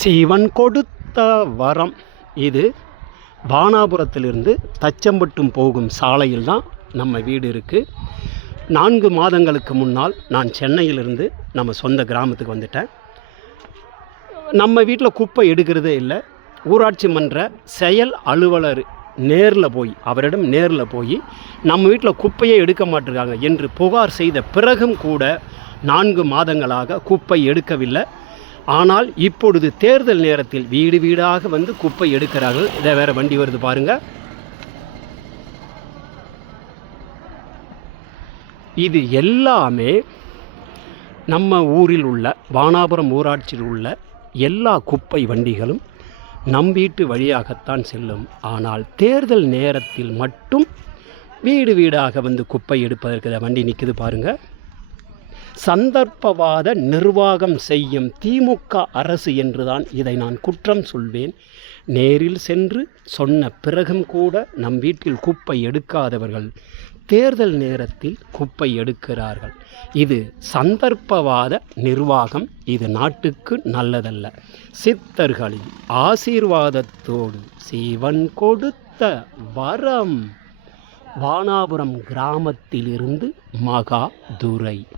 சிவன் கொடுத்த வரம். இது வானாபுரத்திலிருந்து தச்சம்பட்டும் போகும் சாலையில் தான் நம்ம வீடு இருக்குது. 4 மாதங்களுக்கு முன்னால் நான் சென்னையிலிருந்து நம்ம சொந்த கிராமத்துக்கு வந்துட்டேன். நம்ம வீட்டில் குப்பை எடுக்கிறதே இல்லை. ஊராட்சி மன்ற செயல் அலுவலர் அவரிடம் நேரில் போய் நம்ம வீட்டில் குப்பையே எடுக்க மாட்டிருக்காங்க என்று புகார் செய்த பிறகும் கூட 4 மாதங்களாக குப்பை எடுக்கவில்லை. ஆனால் இப்பொழுது தேர்தல் நேரத்தில் வீடு வீடாக வந்து குப்பை எடுக்கிறார்கள். இதை வேறு வண்டி வருது பாருங்கள். இது எல்லாமே நம்ம ஊரில் உள்ள வானாபுரம் ஊராட்சியில் உள்ள எல்லா குப்பை வண்டிகளும் நம் வீட்டு வழியாகத்தான் செல்லும். ஆனால் தேர்தல் நேரத்தில் மட்டும் வீடு வீடாக வந்து குப்பை எடுப்பதற்கு வண்டி நிற்குது பாருங்கள். சந்தர்ப்பவாத நிர்வாகம் செய்யும் திமுக அரசு என்றுதான் இதை நான் குற்றம் சொல்வேன். நேரில் சென்று சொன்ன பிறகும் கூட நம் வீட்டில் குப்பை எடுக்காதவர்கள் தேர்தல் நேரத்தில் குப்பை எடுக்கிறார்கள். இது சந்தர்ப்பவாத நிர்வாகம். இது நாட்டுக்கு நல்லதல்ல. சித்தர்களின் ஆசீர்வாதத்தோடு சிவன் கொடுத்த வரம். வானாபுரம் கிராமத்திலிருந்து மகாதுரை.